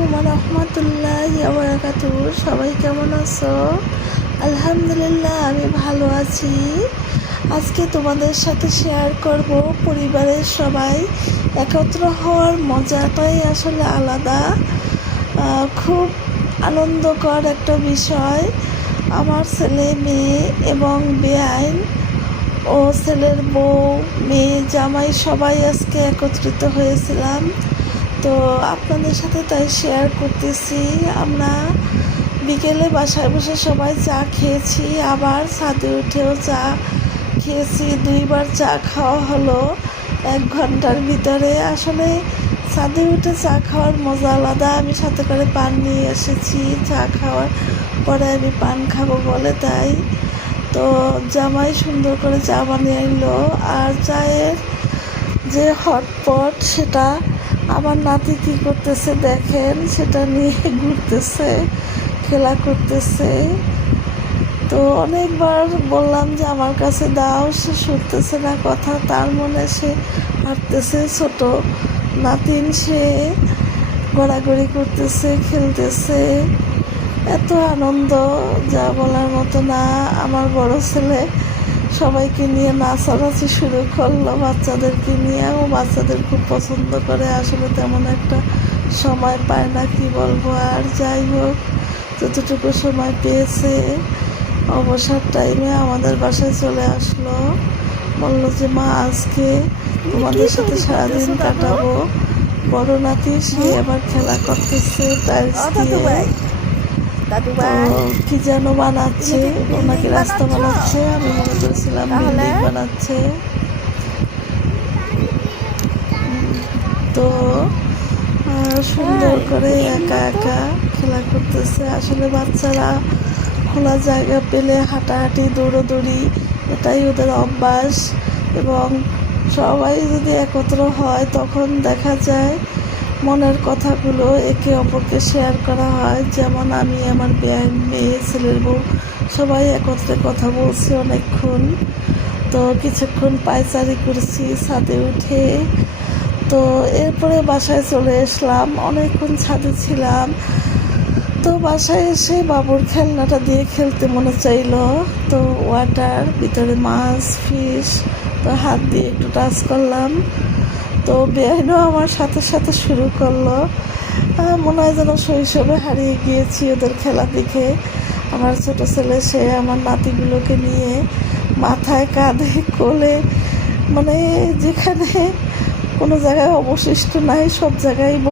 আলাইকুম ওয়া রাহমাতুল্লাহি ওয়া বারাকাতুহু। সবাই কেমন আছো? আলহামদুলিল্লাহ, আমি ভালো আছি। আজকে তোমাদের সাথে শেয়ার করব পরিবারের সবাই একত্র হওয়ার মজাটাই আসলে আলাদা। খুব আনন্দকর একটা বিষয়। আমার ছেলে মেয়ে এবং বেআইন ও ছেলের বউ, মেয়ে, জামাই সবাই আজকে একত্রিত হয়েছিলাম। তো আপনাদের সাথে তাই শেয়ার করতেছি। আমরা বিকেলে বাসায় বসে সবাই চা খেয়েছি, আবার ছাদে উঠেও চা খেয়েছি। 2বার চা খাওয়া হলো 1 ঘন্টার ভিতরে। আসলে ছাদে উঠে চা খাওয়ার মজা আলাদা। আমি সাথে করে পান নিয়ে এসেছি, চা খাওয়ার পরে আমি পান খাবো বলে তাই। তো জামাই সুন্দর করে চা বানিয়ে এলো, আর চায়ের যে হটপট সেটা আমার নাতি কী করতেছে দেখেন, সেটা নিয়ে ঘুরতেছে, খেলা করতেছে। তো অনেকবার বললাম যে আমার কাছে দাও, সে শুনতেছে না কথা। তার মনে সে হাঁটতেছে, ছোট নাতিন, সে গড়াগড়ি করতেছে, খেলতেছে। এত আনন্দ যা বলার মতো না। আমার বড় ছেলে সবাইকে নিয়ে নাচানাচি শুরু করলো, বাচ্চাদেরকে নিয়ে। ও বাচ্চাদের খুব পছন্দ করে। আসলে তেমন একটা সময় পায় না, কি বলবো। আর যাই হোক, যতটুকু সময় পেয়েছে অবসর টাইমে আমাদের বাসায় চলে আসলো। বললো যে মা, আজকে তোমাদের সাথে সারাদিন কাটাবো। বড় নাতি সে আবার খেলা করতেছে টাইলস দিয়ে। কি যেন বানাচ্ছে, ওনাকে রাস্তা বানাচ্ছে, আমি মনে করেছিলাম বিল্ডিং বানাচ্ছে। তো সুন্দর করে একা একা খেলা করতেছে। আসলে বাচ্চারা খোলা জায়গা পেলে হাঁটাহাঁটি, দৌড়োদৌড়ি, এটাই ওদের অভ্যাস। এবং সবাই যদি একত্র হয় তখন দেখা যায় মনের কথাগুলো একে অপরকে শেয়ার করা হয়। যেমন আমি আমার মেয়ে, ছেলের বউ সবাই একত্রে কথা বলছি অনেকক্ষণ। তো কিছুক্ষণ পায়চারি করছি ছাদে উঠে। তো এরপরে বাসায় চলে আসলাম, অনেকক্ষণ ছাদে ছিলাম। তো বাসায় এসে বাবুর খেলনাটা দিয়ে খেলতে মনে চাইলো। তো ওয়াটার, ভিতরে মাছ, ফিশ, তো হাত দিয়ে একটু টাচ করলাম। তো বেআইনও আমার সাথে সাথে শুরু করলো। মনে হয় যেন শৈশবে হারিয়ে গিয়েছি ওদের খেলা দেখে। আমার ছোট ছেলে, সে আমার নাতিগুলোকে নিয়ে মাথায়, কাঁধে, কোলে, মানে যেখানে কোনো জায়গায় অবশিষ্ট নাই সব জায়গায়